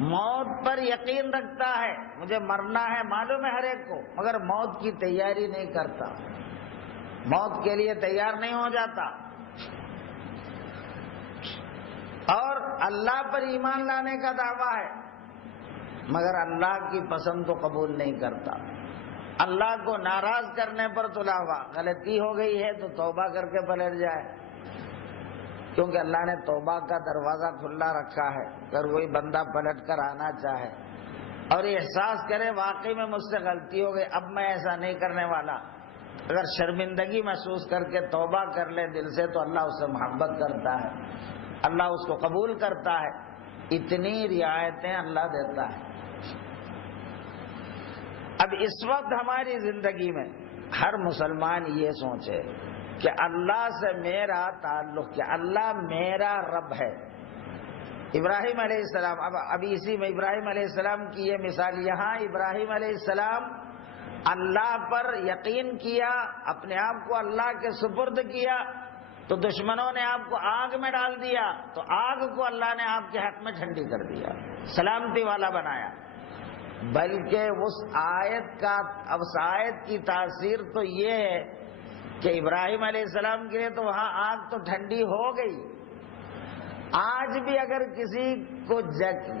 موت پر یقین رکھتا ہے، مجھے مرنا ہے معلوم ہے ہر ایک کو، مگر موت کی تیاری نہیں کرتا، موت کے لیے تیار نہیں ہو جاتا، اور اللہ پر ایمان لانے کا دعویٰ ہے مگر اللہ کی پسند کو قبول نہیں کرتا، اللہ کو ناراض کرنے پر تلا ہوا، غلطی ہو گئی ہے تو توبہ کر کے پلٹ جائے، کیونکہ اللہ نے توبہ کا دروازہ کھلا رکھا ہے، اگر کوئی بندہ پلٹ کر آنا چاہے اور یہ احساس کرے واقعی میں مجھ سے غلطی ہو گئی، اب میں ایسا نہیں کرنے والا، اگر شرمندگی محسوس کر کے توبہ کر لے دل سے تو اللہ اس سے محبت کرتا ہے، اللہ اس کو قبول کرتا ہے، اتنی رعایتیں اللہ دیتا ہے۔ اب اس وقت ہماری زندگی میں ہر مسلمان یہ سوچے کہ اللہ سے میرا تعلق کیا، اللہ میرا رب ہے۔ ابراہیم علیہ السلام، ابھی اسی میں ابراہیم علیہ السلام کی یہ مثال، یہاں ابراہیم علیہ السلام اللہ پر یقین کیا، اپنے آپ کو اللہ کے سپرد کیا، تو دشمنوں نے آپ کو آگ میں ڈال دیا، تو آگ کو اللہ نے آپ کے حق میں ٹھنڈی کر دیا، سلامتی والا بنایا، بلکہ اس آیت کی تاثیر تو یہ ہے کہ ابراہیم علیہ السلام کے لیے تو وہاں آگ تو ٹھنڈی ہو گئی، آج بھی اگر کسی کو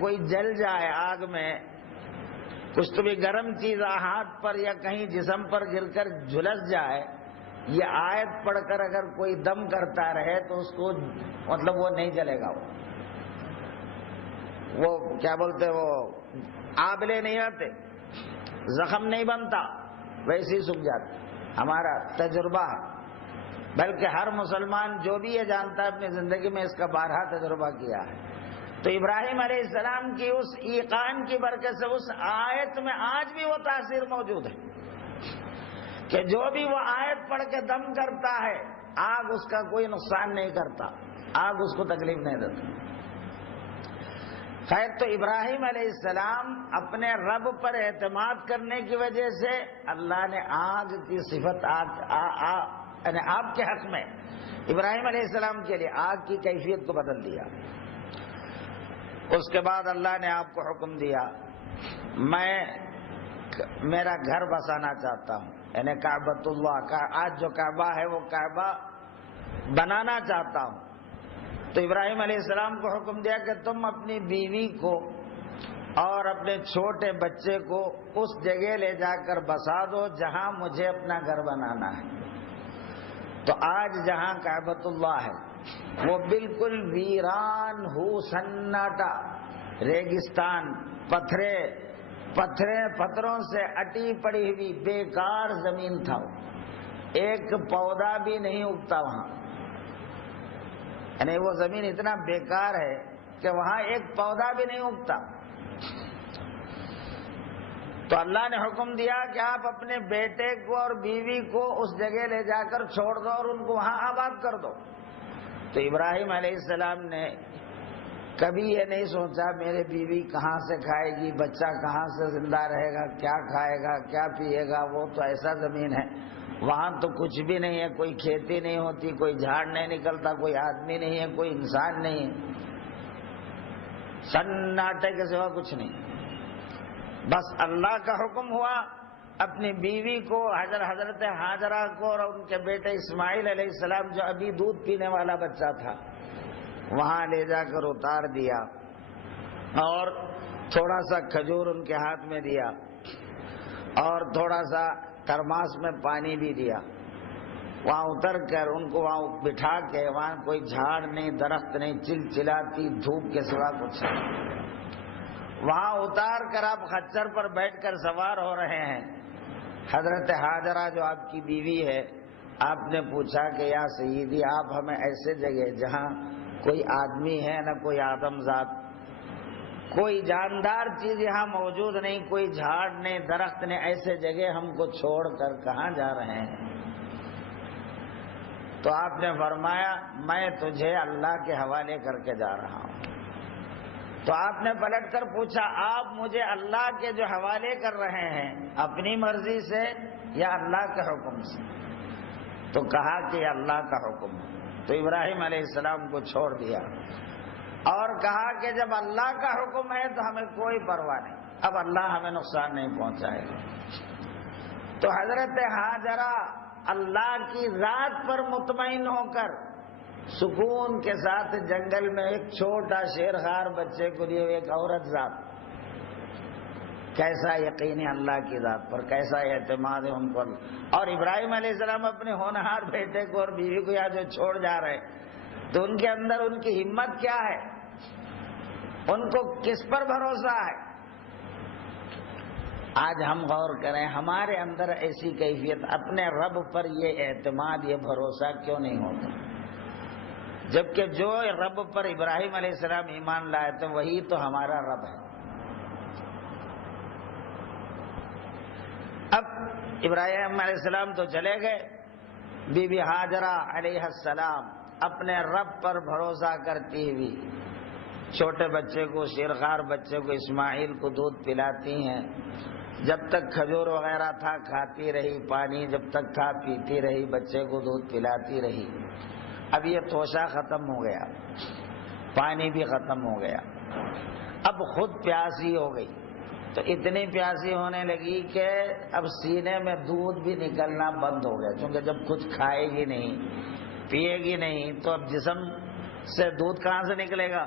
کوئی جل جائے آگ میں، کچھ تو بھی گرم چیز ہاتھ پر یا کہیں جسم پر گر کر جھلس جائے، یہ آیت پڑھ کر اگر کوئی دم کرتا رہے تو اس کو مطلب وہ نہیں جلے گا، وہ کیا بولتے، وہ آبلے نہیں آتے، زخم نہیں بنتا، ویسے ہی سوکھ جاتا، ہمارا تجربہ ہے، بلکہ ہر مسلمان جو بھی یہ جانتا ہے اپنی زندگی میں اس کا بارہا تجربہ کیا ہے۔ تو ابراہیم علیہ السلام کی اس ایقان کی برکت سے اس آیت میں آج بھی وہ تاثیر موجود ہے کہ جو بھی وہ آیت پڑھ کے دم کرتا ہے، آگ اس کا کوئی نقصان نہیں کرتا، آگ اس کو تکلیف نہیں دیتا۔ خیر، تو ابراہیم علیہ السلام اپنے رب پر اعتماد کرنے کی وجہ سے اللہ نے آگ کی صفت یعنی آپ کے حق میں ابراہیم علیہ السلام کے لیے آگ کی کیفیت کو بدل دیا۔ اس کے بعد اللہ نے آپ کو حکم دیا، میں میرا گھر بسانا چاہتا ہوں، یعنی کعبۃ اللہ، آج جو کعبہ ہے وہ کعبہ بنانا چاہتا ہوں۔ تو ابراہیم علیہ السلام کو حکم دیا کہ تم اپنی بیوی کو اور اپنے چھوٹے بچے کو اس جگہ لے جا کر بسا دو جہاں مجھے اپنا گھر بنانا ہے۔ تو آج جہاں کعبۃ اللہ ہے وہ بالکل ویران ہو، سناٹا، ریگستان، پتھروں سے اٹی پڑی ہوئی بیکار زمین تھا، ایک پودا بھی نہیں اگتا وہاں، یعنی وہ زمین اتنا بیکار ہے کہ وہاں ایک پودا بھی نہیں اگتا۔ تو اللہ نے حکم دیا کہ آپ اپنے بیٹے کو اور بیوی کو اس جگہ لے جا کر چھوڑ دو اور ان کو وہاں آباد کر دو۔ تو ابراہیم علیہ السلام نے کبھی یہ نہیں سوچا میرے بیوی کہاں سے کھائے گی، بچہ کہاں سے زندہ رہے گا، کیا کھائے گا، کیا پیے گا، وہ تو ایسا زمین ہے، وہاں تو کچھ بھی نہیں ہے، کوئی کھیتی نہیں ہوتی، کوئی جھاڑ نہیں نکلتا، کوئی آدمی نہیں ہے، کوئی انسان نہیں ہے، سناٹے کے سوا کچھ نہیں۔ بس اللہ کا حکم ہوا، اپنی بیوی کو حضرت ہاجرہ کو اور ان کے بیٹے اسماعیل علیہ السلام جو ابھی دودھ پینے والا بچہ تھا وہاں لے جا کر اتار دیا، اور تھوڑا سا کھجور ان کے ہاتھ میں دیا اور تھوڑا سا ترماس میں پانی بھی دیا، وہاں اتر کر ان کو وہاں بٹھا کے، وہاں کوئی جھاڑ نہیں، درخت نہیں، چلچلاتی دھوپ کے سوا کچھ نہیں، وہاں اتار کر آپ خچر پر بیٹھ کر سوار ہو رہے ہیں۔ حضرت ہاجرہ جو آپ کی بیوی ہے، آپ نے پوچھا کہ یا سیدی آپ ہمیں ایسے جگہ جہاں کوئی آدمی ہے نہ کوئی آدم ذات، کوئی جاندار چیز یہاں موجود نہیں، کوئی جھاڑ نہیں، درخت نہیں، ایسے جگہ ہم کو چھوڑ کر کہاں جا رہے ہیں؟ تو آپ نے فرمایا میں تجھے اللہ کے حوالے کر کے جا رہا ہوں۔ تو آپ نے پلٹ کر پوچھا آپ مجھے اللہ کے جو حوالے کر رہے ہیں اپنی مرضی سے یا اللہ کے حکم سے؟ تو کہا کہ اللہ کا حکم ہے۔ تو ابراہیم علیہ السلام کو چھوڑ دیا اور کہا کہ جب اللہ کا حکم ہے تو ہمیں کوئی پرواہ نہیں، اب اللہ ہمیں نقصان نہیں پہنچائے گا۔ تو حضرت ہاجرہ اللہ کی ذات پر مطمئن ہو کر سکون کے ساتھ جنگل میں ایک چھوٹا شیرخوار بچے کو لیے ایک عورت ذات، کیسا یقین ہے اللہ کی ذات پر، کیسا اعتماد ہے ان کو۔ اور ابراہیم علیہ السلام اپنے ہونہار بیٹے کو اور بیوی کو یہاں جو چھوڑ جا رہے تو ان کے اندر ان کی ہمت کیا ہے، ان کو کس پر بھروسہ ہے۔ آج ہم غور کریں ہمارے اندر ایسی کیفیت، اپنے رب پر یہ اعتماد، یہ بھروسہ کیوں نہیں ہوتا؟ جبکہ جو رب پر ابراہیم علیہ السلام ایمان لائے تھے وہی تو ہمارا رب ہے۔ اب ابراہیم علیہ السلام تو چلے گئے، بی بی ہاجرہ علیہ السلام اپنے رب پر بھروسہ کرتی ہوئی چھوٹے بچے کو، شیرخوار بچے کو، اسماعیل کو دودھ پلاتی ہیں۔ جب تک کھجور وغیرہ تھا کھاتی رہی، پانی جب تک تھا پیتی رہی، بچے کو دودھ پلاتی رہی۔ اب یہ توشہ ختم ہو گیا، پانی بھی ختم ہو گیا، اب خود پیاسی ہو گئی۔ تو اتنی پیاسی ہونے لگی کہ اب سینے میں دودھ بھی نکلنا بند ہو گیا، کیونکہ جب کچھ کھائے گی نہیں، پیے گی نہیں تو اب جسم سے دودھ کہاں سے نکلے گا؟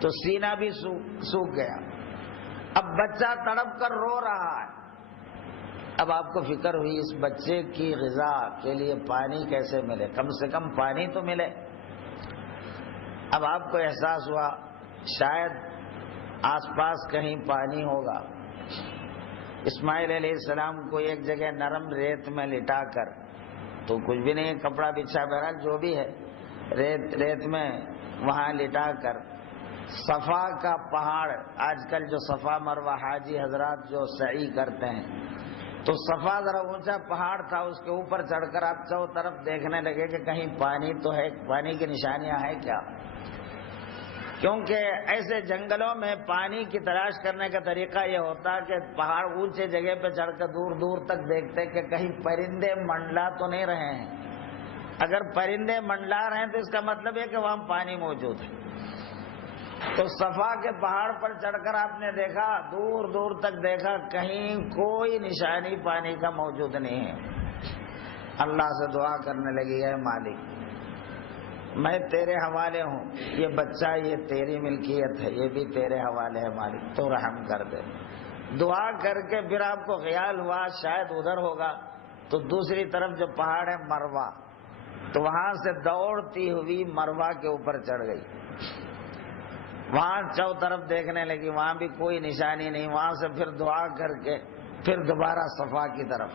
تو سینہ بھی سوکھ گیا۔ اب بچہ تڑپ کر رو رہا ہے۔ اب آپ کو فکر ہوئی اس بچے کی غذا کے لیے پانی کیسے ملے، کم سے کم پانی تو ملے۔ اب آپ کو احساس ہوا شاید آس پاس کہیں پانی ہوگا۔ اسماعیل علیہ السلام کو ایک جگہ نرم ریت میں لٹا کر، تو کچھ بھی نہیں، کپڑا بچھا بہرحال جو بھی ہے، ریت میں وہاں لٹا کر صفا کا پہاڑ، آج کل جو صفا مروہ حاجی حضرات جو سعی کرتے ہیں، تو صفا ذرا اونچا پہاڑ تھا، اس کے اوپر چڑھ کر آپ چاروں طرف دیکھنے لگے کہ کہیں پانی تو ہے، پانی کی نشانیاں ہیں کیا؟ کیونکہ ایسے جنگلوں میں پانی کی تلاش کرنے کا طریقہ یہ ہوتا کہ پہاڑ اونچے جگہ پہ چڑھ کر دور دور تک دیکھتے کہ کہیں پرندے منڈلا تو نہیں رہے ہیں۔ اگر پرندے منڈلا رہے ہیں تو اس کا مطلب ہے کہ وہاں پانی موجود ہے۔ تو صفا کے پہاڑ پر چڑھ کر آپ نے دیکھا، دور دور تک دیکھا، کہیں کوئی نشانی پانی کا موجود نہیں ہے۔ اللہ سے دعا کرنے لگی، اے مالک میں تیرے حوالے ہوں، یہ بچہ یہ تیری ملکیت ہے، یہ بھی تیرے حوالے ہے مالک، تو رحم کر دے۔ دعا کر کے پھر آپ کو خیال ہوا شاید ادھر ہوگا، تو دوسری طرف جو پہاڑ ہے مروہ، تو وہاں سے دوڑتی ہوئی مروہ کے اوپر چڑھ گئی۔ وہاں چاروں طرف دیکھنے لگی، وہاں بھی کوئی نشانی نہیں۔ وہاں سے پھر دعا کر کے پھر دوبارہ صفا کی طرف۔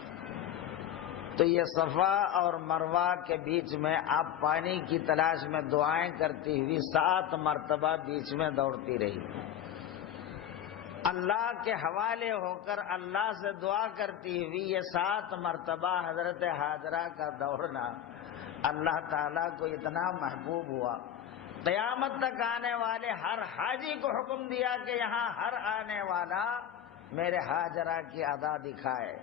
تو یہ صفا اور مروہ کے بیچ میں آپ پانی کی تلاش میں دعائیں کرتی ہوئی 7 مرتبہ بیچ میں دوڑتی رہی۔ اللہ کے حوالے ہو کر اللہ سے دعا کرتی ہوئی یہ 7 مرتبہ حضرت ہاجرہ کا دوڑنا اللہ تعالیٰ کو اتنا محبوب ہوا، قیامت تک آنے والے ہر حاجی کو حکم دیا کہ یہاں ہر آنے والا میرے ہاجرہ کی ادا دکھائے،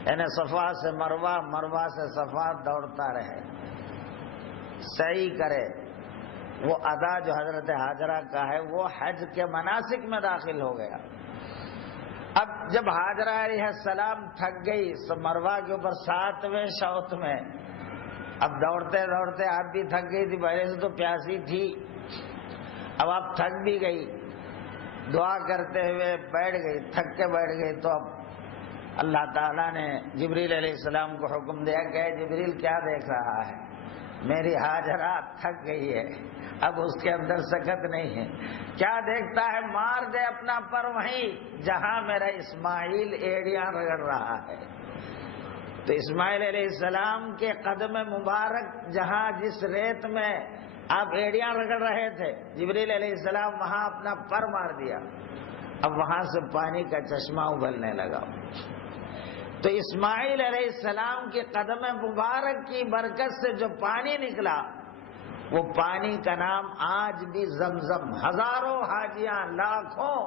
یعنی صفا سے مروہ، مروہ سے صفا دوڑتا رہے، صحیح کرے۔ وہ ادا جو حضرت ہاجرہ کا ہے وہ حج کے مناسک میں داخل ہو گیا۔ اب جب ہاجرہ علیہ السلام تھک گئی مروہ کے اوپر 7ویں شوط میں، اب دوڑتے دوڑتے آپ بھی تھک گئی تھی، پہلے سے تو پیاسی تھی، اب آپ تھک بھی گئی، دعا کرتے ہوئے بیٹھ گئی، تھک کے بیٹھ گئی، تو اب اللہ تعالیٰ نے جبریل علیہ السلام کو حکم دیا کہ جبریل کیا دیکھ رہا ہے؟ میری ہاجرہ تھک گئی ہے، اب اس کے اندر سکت نہیں ہے، کیا دیکھتا ہے؟ مار دے اپنا پر وہیں جہاں میرا اسماعیل ایڑیاں رگڑ رہا ہے۔ تو اسماعیل علیہ السلام کے قدم مبارک جہاں جس ریت میں آپ ایڑیاں رگڑ رہے تھے، جبریل علیہ السلام وہاں اپنا پر مار دیا، اب وہاں سے پانی کا چشمہ ابلنے لگا۔ تو اسماعیل علیہ السلام کے قدم مبارک کی برکت سے جو پانی نکلا، وہ پانی کا نام آج بھی زمزم، ہزاروں حاجیاں، لاکھوں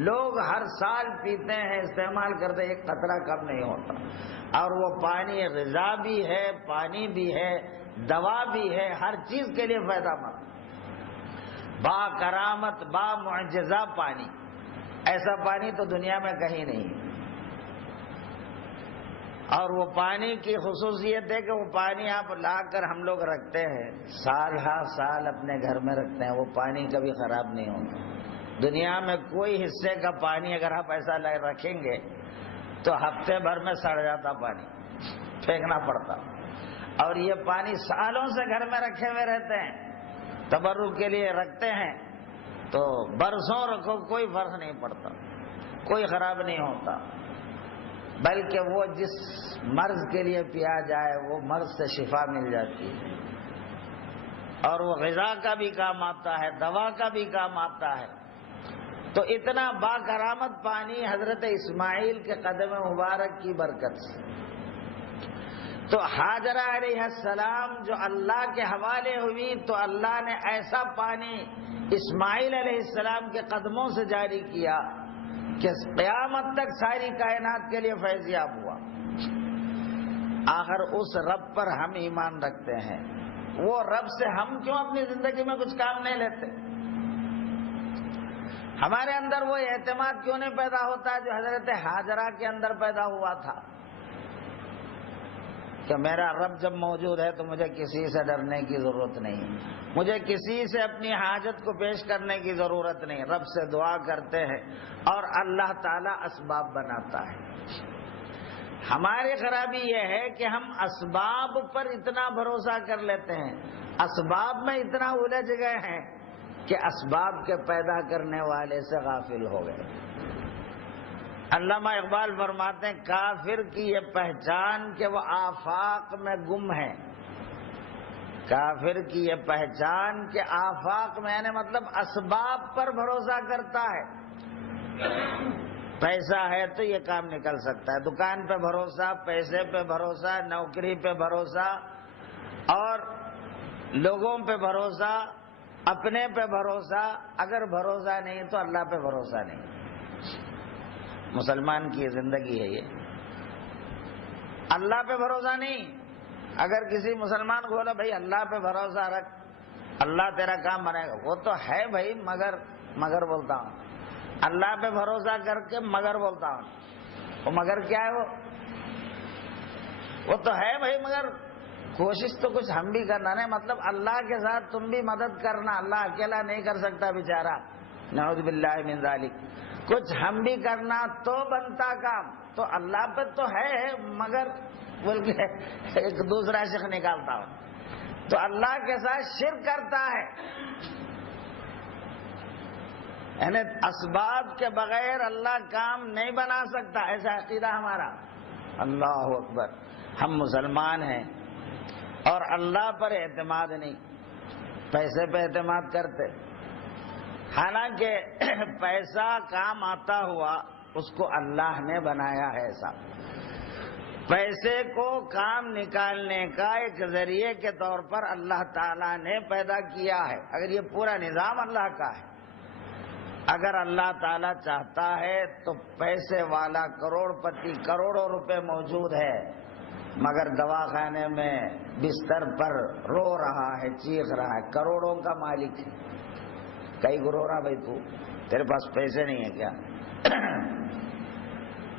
لوگ ہر سال پیتے ہیں، استعمال کرتے، ایک قطرہ کم نہیں ہوتا۔ اور وہ پانی غذا بھی ہے، پانی بھی ہے، دوا بھی ہے، ہر چیز کے لیے فائدہ مند۔ با کرامت با معجزہ پانی، ایسا پانی تو دنیا میں کہیں نہیں۔ اور وہ پانی کی خصوصیت ہے کہ وہ پانی آپ لا کر ہم لوگ رکھتے ہیں، سال ہر سال اپنے گھر میں رکھتے ہیں، وہ پانی کبھی خراب نہیں ہوتا۔ دنیا میں کوئی حصے کا پانی اگر آپ ایسا رکھیں گے تو ہفتے بھر میں سڑ جاتا پانی، پھینکنا پڑتا۔ اور یہ پانی سالوں سے گھر میں رکھے ہوئے رہتے ہیں، تبرک کے لیے رکھتے ہیں، تو برسوں رکھو کوئی فرق نہیں پڑتا، کوئی خراب نہیں ہوتا، بلکہ وہ جس مرض کے لیے پیا جائے وہ مرض سے شفا مل جاتی ہے، اور وہ غذا کا بھی کام آتا ہے، دوا کا بھی کام آتا ہے۔ تو اتنا با کرامت پانی حضرت اسماعیل کے قدم مبارک کی برکت سے۔ تو ہاجرہ علیہ السلام جو اللہ کے حوالے ہوئی تو اللہ نے ایسا پانی اسماعیل علیہ السلام کے قدموں سے جاری کیا کہ قیامت تک ساری کائنات کے لیے فیضیاب ہوا۔ آخر اس رب پر ہم ایمان رکھتے ہیں، وہ رب سے ہم کیوں اپنی زندگی میں کچھ کام نہیں لیتے؟ ہمارے اندر وہ اعتماد کیوں نہیں پیدا ہوتا جو حضرت ہاجرہ کے اندر پیدا ہوا تھا کہ میرا رب جب موجود ہے تو مجھے کسی سے ڈرنے کی ضرورت نہیں، مجھے کسی سے اپنی حاجت کو پیش کرنے کی ضرورت نہیں، رب سے دعا کرتے ہیں اور اللہ تعالیٰ اسباب بناتا ہے۔ ہماری خرابی یہ ہے کہ ہم اسباب پر اتنا بھروسہ کر لیتے ہیں، اسباب میں اتنا الجھ گئے ہیں کہ اسباب کے پیدا کرنے والے سے غافل ہو گئے۔ علامہ اقبال فرماتے ہیں کافر کی یہ پہچان کہ وہ آفاق میں گم ہے، کافر کی یہ پہچان کہ آفاق میں یعنی مطلب اسباب پر بھروسہ کرتا ہے۔ پیسہ ہے تو یہ کام نکل سکتا ہے، دکان پہ بھروسہ، پیسے پہ بھروسہ، نوکری پہ بھروسہ، اور لوگوں پہ بھروسہ، اپنے پہ بھروسہ، اگر بھروسہ نہیں تو اللہ پہ بھروسہ نہیں۔ مسلمان کی زندگی ہے یہ، اللہ پہ بھروسہ نہیں۔ اگر کسی مسلمان کو بولا بھائی اللہ پہ بھروسہ رکھ، اللہ تیرا کام بنائے گا، وہ تو ہے بھائی، مگر بولتا ہوں، اللہ پہ بھروسہ کر کے مگر بولتا ہوں، وہ مگر کیا ہے؟ وہ تو ہے بھائی، مگر کوشش تو کچھ ہم بھی کرنا نہیں، مطلب اللہ کے ساتھ تم بھی مدد کرنا، اللہ اکیلا نہیں کر سکتا بیچارہ، نعوذ باللہ من ذالک، کچھ ہم بھی کرنا تو بنتا کام۔ تو اللہ پہ تو ہے مگر بول کے ایک دوسرا شرک نکالتا ہوں، تو اللہ کے ساتھ شرک کرتا ہے، یعنی اسباب کے بغیر اللہ کام نہیں بنا سکتا، ایسا عقیدہ ہمارا۔ اللہ اکبر، ہم مسلمان ہیں اور اللہ پر اعتماد نہیں، پیسے پہ اعتماد کرتے، حالانکہ پیسہ کام آتا ہوا اس کو اللہ نے بنایا ہے ایسا، پیسے کو کام نکالنے کا ایک ذریعے کے طور پر اللہ تعالیٰ نے پیدا کیا ہے۔ اگر یہ پورا نظام اللہ کا ہے، اگر اللہ تعالیٰ چاہتا ہے تو پیسے والا کروڑ پتی کروڑوں روپے موجود ہے، مگر دواخانے میں بستر پر رو رہا ہے، چیخ رہا ہے، کروڑوں کا مالک ہے، کئی رو رہا بھائی تو تیرے پاس پیسے نہیں ہے کیا؟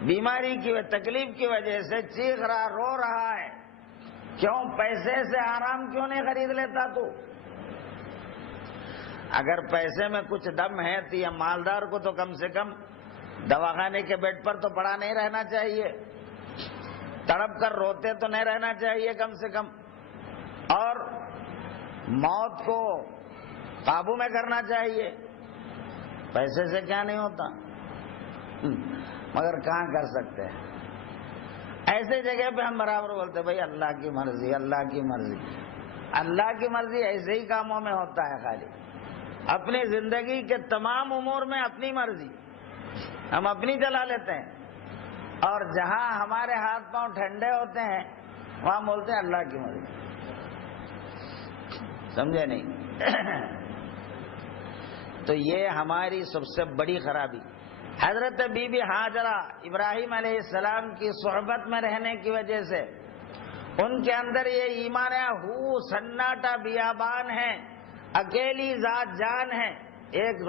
بیماری کی تکلیف کی وجہ سے چیخ رہا، رو رہا ہے، کیوں؟ پیسے سے آرام کیوں نہیں خرید لیتا تو؟ اگر پیسے میں کچھ دم ہے تو یہ مالدار کو تو کم سے کم دواخانے کے بیڈ پر تو پڑا نہیں رہنا چاہیے، تڑپ کر روتے تو نہیں رہنا چاہیے کم سے کم، اور موت کو قابو میں کرنا چاہیے۔ پیسے سے کیا نہیں ہوتا، مگر کہاں کر سکتے ہیں؟ ایسے جگہ پہ ہم برابر بولتے بھائی اللہ کی مرضی، اللہ کی مرضی۔ اللہ کی مرضی ایسے ہی کاموں میں ہوتا ہے، خالی اپنی زندگی کے تمام امور میں اپنی مرضی ہم اپنی چلا لیتے ہیں، اور جہاں ہمارے ہاتھ پاؤں ٹھنڈے ہوتے ہیں وہاں بولتے ہیں اللہ کی مرضی۔ سمجھے نہیں؟ تو یہ ہماری سب سے بڑی خرابی۔ حضرت بی بی ہاجرہ ابراہیم علیہ السلام کی صحبت میں رہنے کی وجہ سے ان کے اندر یہ ایمان ہے، سناٹا بیابان ہے، اکیلی ذات جان ہے، ایک